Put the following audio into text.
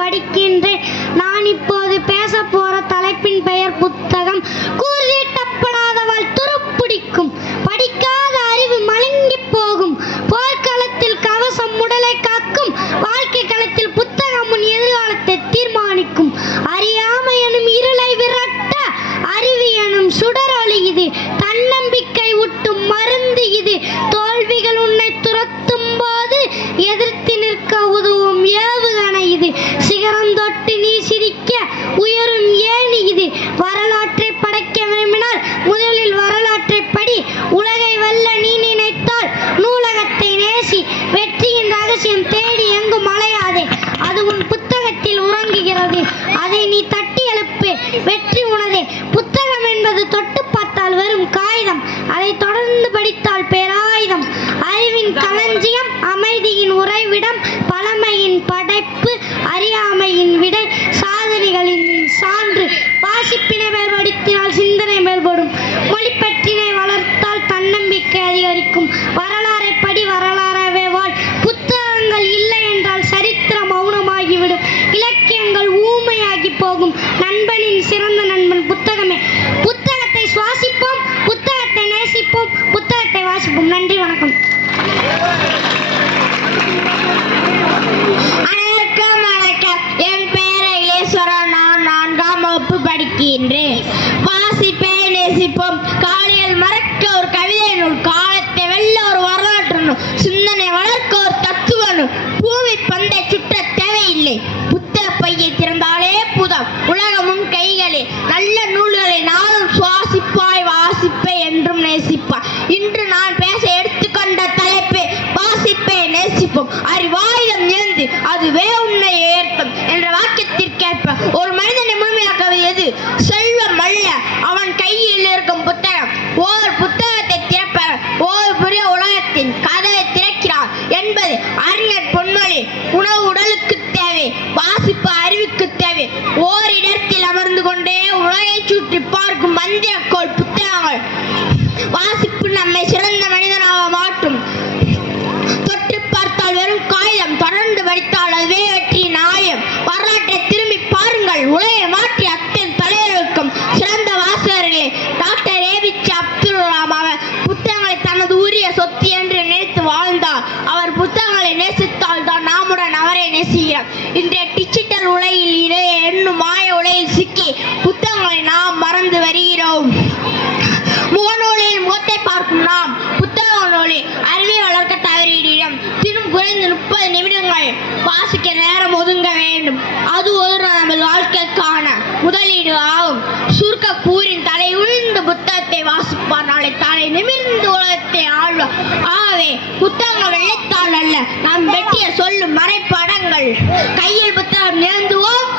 படிக்கின்றேன். நான் இப்போது பேச போற தலைப்பின் பெயர் புத்தகம். கூறிட்டப்படாதவள் துருப்பிடிக்கும், படிக்காத அறிவு மழுங்கி போகும், போர்க்களத்தில் கவசம் உடலை காக்கும், வாழ்க்கை களத்தில் புத்தகம் உன் எதிர்காலத்தை தீர்மானிக்கும். அறியாமை எனும் இருளை விரட்ட அறிவு எனும் சுடரொளி இது, தன்னம்பிக்கை ஊட்டும் மருந்து இது, தோல்விகள் உன்னை துரத்தும் போது எதிர்த்து நிற்க உதவும் ஏவுகணை இது, சிகரம் தொட்டு நீ சிரிக்க உயரும் ஏணி இது. வரலாற்றை படைக்க விரும்பினால் முதலில் வரலாற்றை படி, உலகை வெல்ல நீ நினைத்தால் நூலகத்தை நேசி, வெற்றியின் ரகசியம் தேடி எங்கும் அலையாதே, அது உன் புத்தகத்தில் உறங்குகிறது, அதை நீ தட்டி எழுப்பு, வெற்றி உனதே. புத்தகம் என்பது தொட்டு பார்த்தால் வெறும் காகிதம், அதை தொடர்ந்து படித்தால் பேராயுதம். அறிவின் களஞ்சியம், அமைதியின் உறைவிடம், பழமையின் படைப்பு, அறியாமையின் விடை, சாதனைகளின் சான்று. வாசிப்பினை மேம்படுத்தினால் சிந்தனை மேம்படும், மொழிப்பற்றினை வளர்த்தால் தன்னம்பிக்கை அதிகரிக்கும். வரலாறை படி, வரலாறவே வாழ். புத்தகங்கள் இல்லை என்றால் சரித்திரம் மௌனமாகிவிடும், இலக்கியங்கள் ஊமையாகி போகும். நண்பனின் சிறந்த நண்பன் புத்தகமே. புத்தகத்தை சுவாசிப்போம், புத்தகத்தை நேசிப்போம், புத்தகத்தை வாசிப்போம். நன்றி, வணக்கம். அனைவருக்கும் வணக்கம். என் பெயர் இலேஸ்வரன். நான் 4ஆம் வகுப்பு படிக்கின்றேன். வாசிப்பேன், நேசிப்போம். காலையில் மறக்க ஒரு கவிதை நூல், காலத்தை வெல்ல ஒரு வரலாற்று நூல், சிந்தனை வளர்க்க ஒரு தத்துவ நூல், பூமி பந்தை சுற்ற தேவையில்லை, புத்தக பையை திறந்தாலே புதம், உலகமும் கைகளே. நல்ல நூல்களை நானும் சுவாசிப்பாய், வாசிப்பே என்றும் நேசிப்பாய். இன்று நான் பேச எடுத்துக்கொண்ட தலைப்பு வாசிப்பே நேசிப்போம். அறிவாயுதம் ஏந்து அதுவே உன்னை ஏற்பம் என்ற வாக்கியத்திற்கேற்ப ஒரு மனிதனை முழுமையாக்குவது எது? செல்வம் அல்ல, அவன் கையில் இருக்கும் புத்தகம். ஓர் புத்தகத்தை திறப்பவர் ஓர் புதிய உலகத்தின் கதவை திறக்கிறார் என்பது அறிஞர் பொன்மொழி. உணவு உடலுக்கு தேவை, வாசிப்பு அறிவுக்கு தேவை. ஓரிடத்தில் அமர்ந்து கொண்டே உலகை சுற்றி பார்க்கும் மந்திரக்கோள் புத்தகங்கள். வாசிப்பு நம்மை சிறந்த மனிதனாக மாற்றும். தொட்டு பார்த்தால் வெறும் காகிதம், தொடர்ந்து படித்தால் அதுவே வெற்றி நாயம். வரலாற்றை திரும்பி பாருங்கள், உலகை மாற்றி அத்தனை தலைவர்களுக்கும் சிறந்த வாசகர்களே. டாக்டர் ஏபிஜே அப்துல் கலாம் அவர் புத்தகங்களை தனது உரிய சொத்து என்று நினைத்து வாழ்ந்தார். அவர் புத்தகங்களை நேசித்தால் தான் நாமுடன் அவரை நேசிக்கிறோம். இன்றைய டிஜிட்டல் உலகில் என்னும் மாய உலகில் சிக்கி புத்தகங்களை நாம் மறந்து வருகிறோம். முகநூலில் முகத்தை பார்க்கும் நாம் புத்தக நூலில் அறிவை வளர்க்க தவறிடுகிறோம். தினம் குறைந்து 30 நிமிடங்கள் வாசிக்க நேரம் ஒதுங்க வேண்டும். அது ஒரு நமது வாழ்க்கைக்கான முதலீடு ஆகும். சுருக்க கூறின் தலை உழுந்து புத்தகத்தை வாசிப்பார், நாளை தலை நிமிர்ந்து உலகத்தை ஆழ்வார். ஆகவே புத்தகங்கள் வெள்ளைத்தாள் அல்ல, நாம் வெட்டிய சொல்லும் மறைப்படங்கள். கையில் புத்தகம் நிறந்துவோம்,